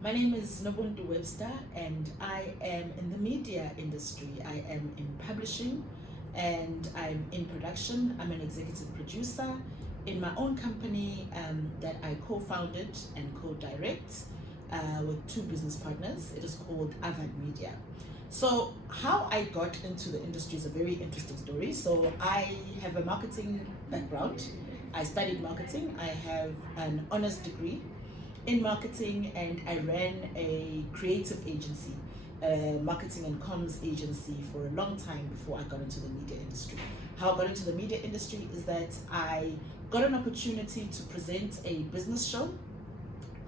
My name is Nobuntu Webster, and I am in the media industry. I am in publishing and I'm in production. I'm an executive producer in my own company that I co-founded and co-direct with two business partners. It is called Avad Media. So how I got into the industry is a very interesting story. So I have a marketing background. I studied marketing. I have an honors degree in marketing, and I ran a creative agency, a marketing and comms agency for a long time before I got into the media industry. How I got into the media industry is that I got an opportunity to present a business show,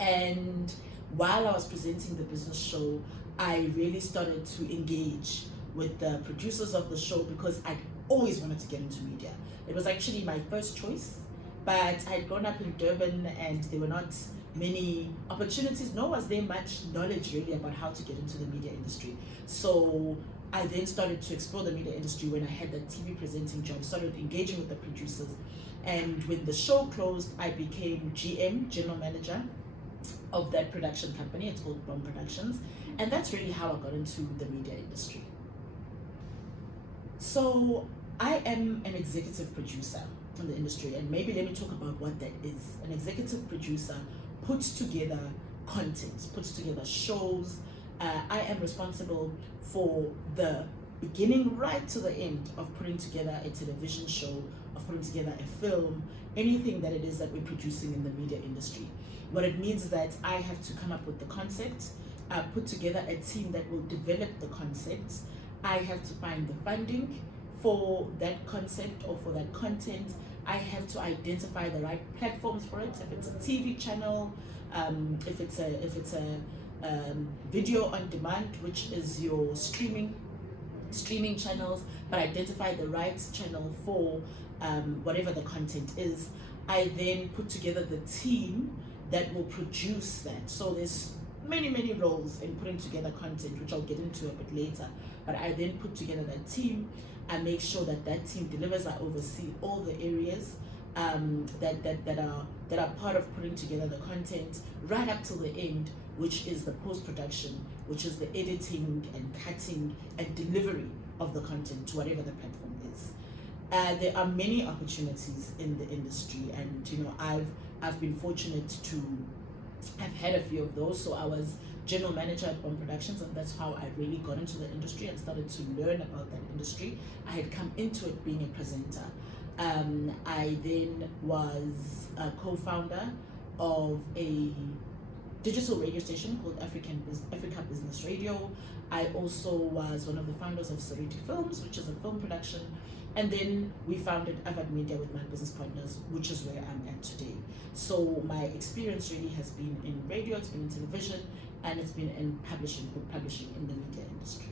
and while I was presenting the business show, I really started to engage with the producers of the show because I'd always wanted to get into media. It was actually my first choice, but I'd grown up in Durban and there were not many opportunities, nor was there much knowledge really about how to get into the media industry. So I then started to explore the media industry when I had that TV presenting job, started engaging with the producers. And when the show closed, I became GM, general manager of that production company. It's called Bomb Productions. And that's really how I got into the media industry. So I am an executive producer in the industry, and maybe let me talk about what that is. An executive producer puts together content, puts together shows. I am responsible for the beginning right to the end of putting together a television show, of putting together a film, anything that it is that we're producing in the media industry. What it means is that I have to come up with the concept, put together a team that will develop the concept. I have to find the funding for that concept or for that content. I have to identify the right platforms for it. If it's a TV channel, if it's a video on demand, which is your streaming channels, but identify the right channel for whatever the content is. I then put together the team that will produce that. So there's many roles in putting together content, which I'll get into a bit later. But I then put together that team. I make sure that that team delivers. I oversee all the areas that are part of putting together the content right up till the end, which is the post-production, which is the editing and cutting and delivery of the content to whatever the platform is. There are many opportunities in the industry, and I've been fortunate to have had a few of those. So I was general manager at Bomb Productions, and that's how I really got into the industry and started to learn about that industry. I had come into it being a presenter. I then was a co-founder of a digital radio station called Africa Business Radio. I also was one of the founders of Sariti Films, which is a film production. And then we founded Avad Media with my business partners, which is where I'm at today. So my experience really has been in radio, it's been in television, and it's been in publishing in the media industry.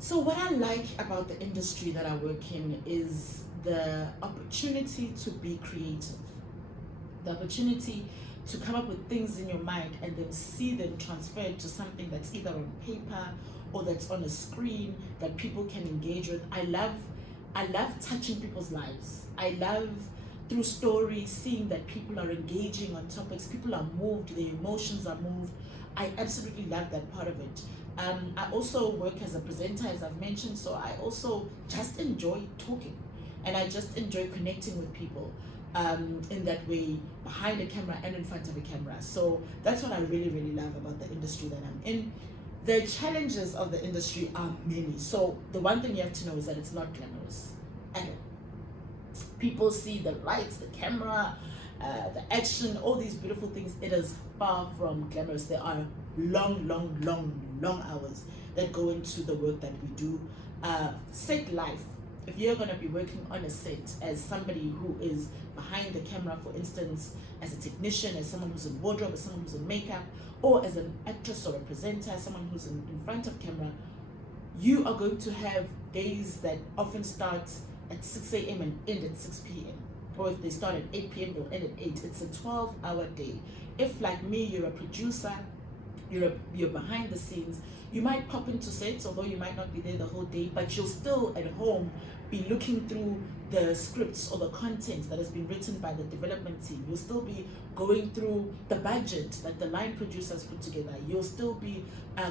So what I like about the industry that I work in is the opportunity to be creative, the opportunity to come up with things in your mind and then see them transferred to something that's either on paper or that's on a screen that people can engage with. I love touching people's lives. I love, through stories, seeing that people are engaging on topics, people are moved, their emotions are moved. I absolutely love that part of it. I also work as a presenter, as I've mentioned, so I also just enjoy talking, and I just enjoy connecting with people in that way, behind a camera and in front of a camera. So that's what I really love about the industry that I'm in. The challenges of the industry are many. So the one thing you have to know is that it's not glamorous at all. People see the lights, the camera, the action, all these beautiful things. It is far from glamorous. There are long hours that go into the work that we do. Set life. If you're going to be working on a set as somebody who is behind the camera, for instance, as a technician, as someone who's in wardrobe, as someone who's in makeup, or as an actress or a presenter, someone who's in front of camera, you are going to have days that often start at 6 a.m. and end at 6 p.m. Or if they start at 8 p.m., they'll end at 8. It's a 12-hour day. If, like me, you're a producer you're behind the scenes. You might pop into sets, although you might not be there the whole day, but you'll still at home be looking through the scripts or the content that has been written by the development team. You'll still be going through the budget that the line producers put together. You'll still be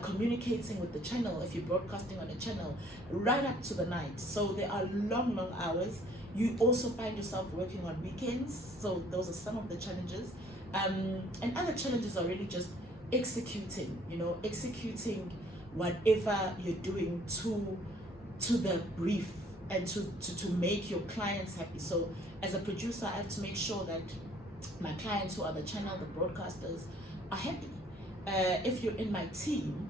communicating with the channel if you're broadcasting on a channel right up to the night. So there are long hours. You also find yourself working on weekends. So those are some of the challenges. And other challenges are really just executing whatever you're doing to the brief and to make your clients happy. So as a producer, I have to make sure that my clients, who are the channel, the broadcasters, are happy. If you're in my team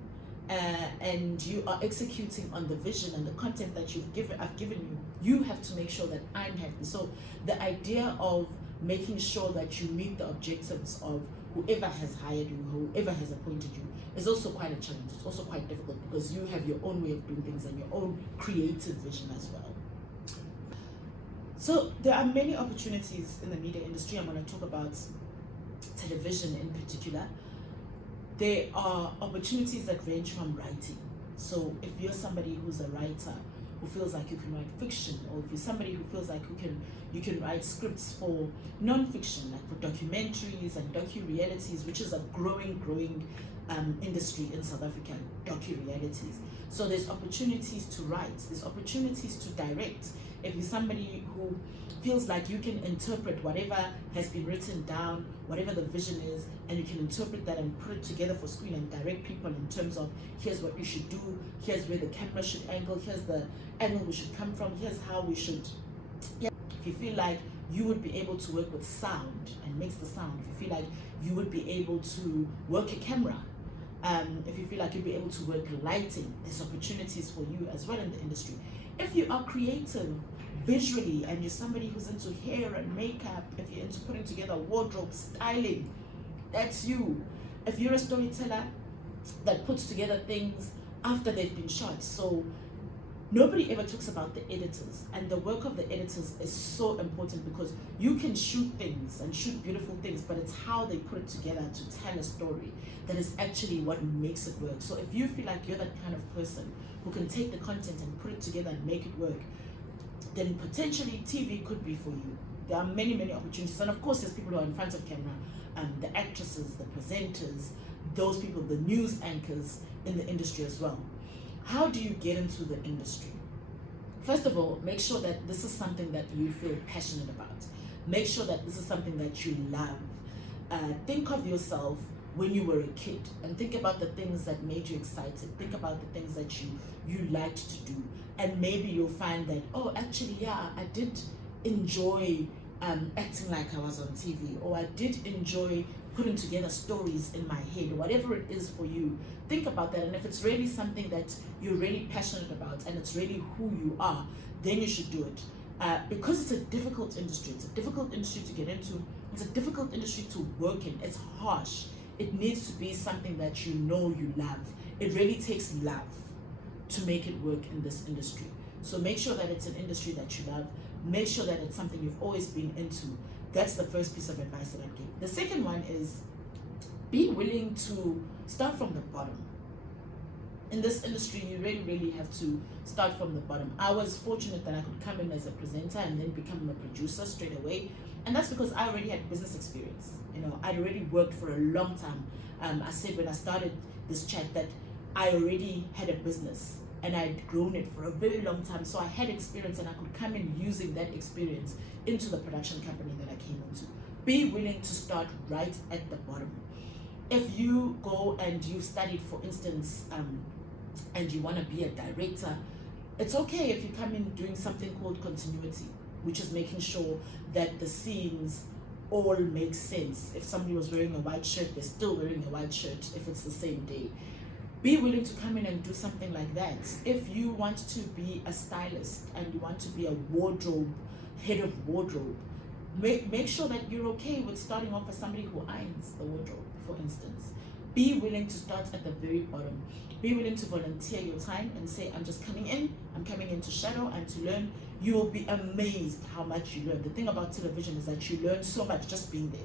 and you are executing on the vision and the content that I've given you, you have to make sure that I'm happy. So the idea of making sure that you meet the objectives of whoever has hired you, whoever has appointed you, is also quite a challenge. It's also quite difficult because you have your own way of doing things and your own creative vision as well. So there are many opportunities in the media industry. I'm going to talk about television in particular. There are opportunities that range from writing. So if you're somebody who's a writer who feels like you can write fiction, or if you're somebody who feels like you can write scripts for non-fiction, like for documentaries and docu-realities, which is a growing industry in South Africa, docu-realities. So there's opportunities to write, there's opportunities to direct. If you're somebody who feels like you can interpret whatever has been written down, whatever the vision is, and you can interpret that and put it together for screen and direct people in terms of here's what you should do, here's where the camera should angle, here's the angle we should come from, here's how we should. If you feel like you would be able to work with sound and mix the sound, if you feel like you would be able to work a camera, if you feel like you'll be able to work lighting, there's opportunities for you as well in the industry. If you are creative visually and you're somebody who's into hair and makeup, if you're into putting together wardrobe, styling, that's you. If you're a storyteller that puts together things after they've been shot. So nobody ever talks about the editors, and the work of the editors is so important because you can shoot things and shoot beautiful things, but it's how they put it together to tell a story that is actually what makes it work. So if you feel like you're that kind of person who can take the content and put it together and make it work, then potentially TV could be for you. There are many opportunities, and of course there's people who are in front of camera, the actresses, the presenters, those people, the news anchors in the industry as well. How do you get into the industry? First of all, make sure that this is something that you feel passionate about. Make sure that this is something that you love. Think of yourself when you were a kid and think about the things that made you excited. Think about the things that you liked to do, and maybe you'll find that, oh, actually, yeah, I did enjoy acting like I was on TV, or I did enjoy putting together stories in my head, or whatever it is for you. Think about that, and if it's really something that you're really passionate about and it's really who you are, then you should do it. Because it's a difficult industry. It's a difficult industry to get into. It's a difficult industry to work in. It's harsh. It needs to be something that you know you love. It really takes love to make it work in this industry. So make sure that it's an industry that you love. Make sure that it's something you've always been into. That's the first piece of advice that I'd give. The second one is be willing to start from the bottom. In this industry, you really have to start from the bottom. I was fortunate that I could come in as a presenter and then become a producer straight away. And that's because I already had business experience. I'd already worked for a long time. I said when I started this chat that I already had a business and I'd grown it for a very long time. So I had experience and I could come in using that experience into the production company that I came into. Be willing to start right at the bottom. If you go and you've studied, for instance, and you want to be a director, it's okay if you come in doing something called continuity, which is making sure that the scenes all make sense. If somebody was wearing a white shirt, they're still wearing a white shirt if it's the same day. Be willing to come in and do something like that. If you want to be a stylist and you want to be a wardrobe, head of wardrobe, make sure that you're okay with starting off as somebody who irons the wardrobe, for instance. Be willing to start at the very bottom. Be willing to volunteer your time and say, I'm just coming in, I'm coming in to shadow and to learn. You will be amazed how much you learn. The thing about television is that you learn so much just being there.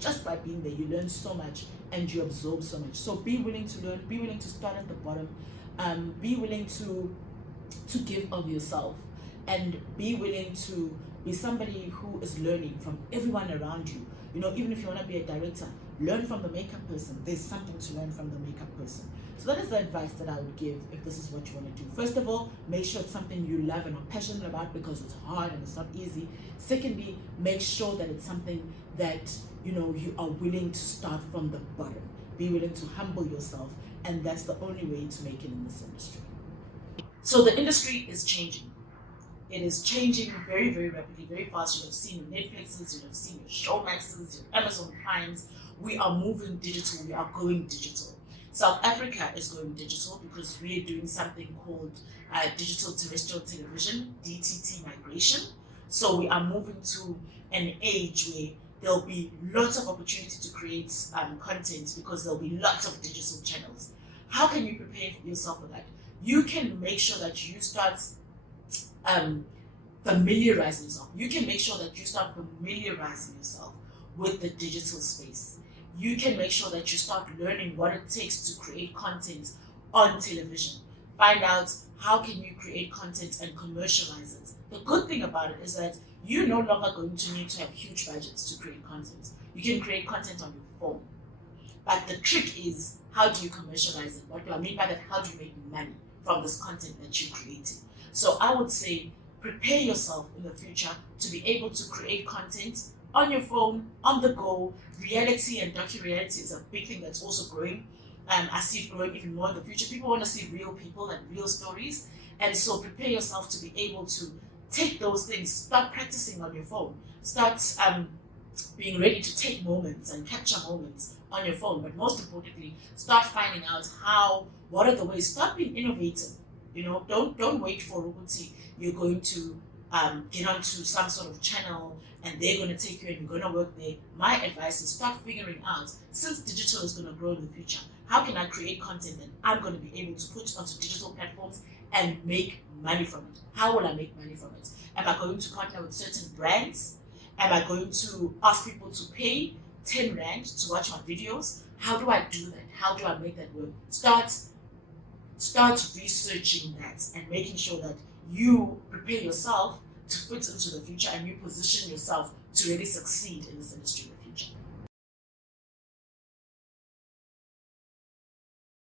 just by being there. You learn so much and you absorb so much. So be willing to learn, be willing to start at the bottom, be willing to give of yourself, and be willing to be somebody who is learning from everyone around you. You know, even if you want to be a director, learn from the makeup person. There's something to learn from the makeup person. So that is the advice that I would give if this is what you want to do. First of all, make sure it's something you love and are passionate about, because it's hard and it's not easy. Secondly, make sure that it's something that, you know, you are willing to start from the bottom. Be willing to humble yourself, and that's the only way to make it in this industry. So the industry is changing. It is changing very, very rapidly, very fast. You have seen your Netflixes, you have seen your Showmaxes, your Amazon Primes. We are moving digital, we are going digital. South Africa is going digital because we are doing something called digital terrestrial television, DTT migration. So we are moving to an age where there'll be lots of opportunity to create content, because there'll be lots of digital channels. How can you prepare yourself for that? You can make sure that you start familiarizing yourself. You can make sure that you start familiarizing yourself with the digital space. You can make sure that you start learning what it takes to create content on television. Find out how can you create content and commercialize it. The good thing about it is that you're no longer going to need to have huge budgets to create content. You can create content on your phone. But the trick is, how do you commercialize it? What do I mean by that? How do you make money from this content that you're creating? So I would say, prepare yourself in the future to be able to create content on your phone, on the go. Reality and docu-reality is a big thing that's also growing. I see it growing even more in the future. People want to see real people and real stories. And so prepare yourself to be able to take those things, start practicing on your phone, start being ready to take moments and capture moments on your phone. But most importantly, start finding out what are the ways, start being innovative. You know, don't wait for Rubuti. You're going to get onto some sort of channel and they're going to take you and you're going to work there. My advice is, start figuring out, since digital is going to grow in the future, how can I create content that I'm going to be able to put onto digital platforms and make money from it? How will I make money from it? Am I going to partner with certain brands? Am I going to ask people to pay 10 Rand to watch my videos? How do I do that? How do I make that work? Start researching that and making sure that you prepare yourself to fit into the future and you position yourself to really succeed in this industry.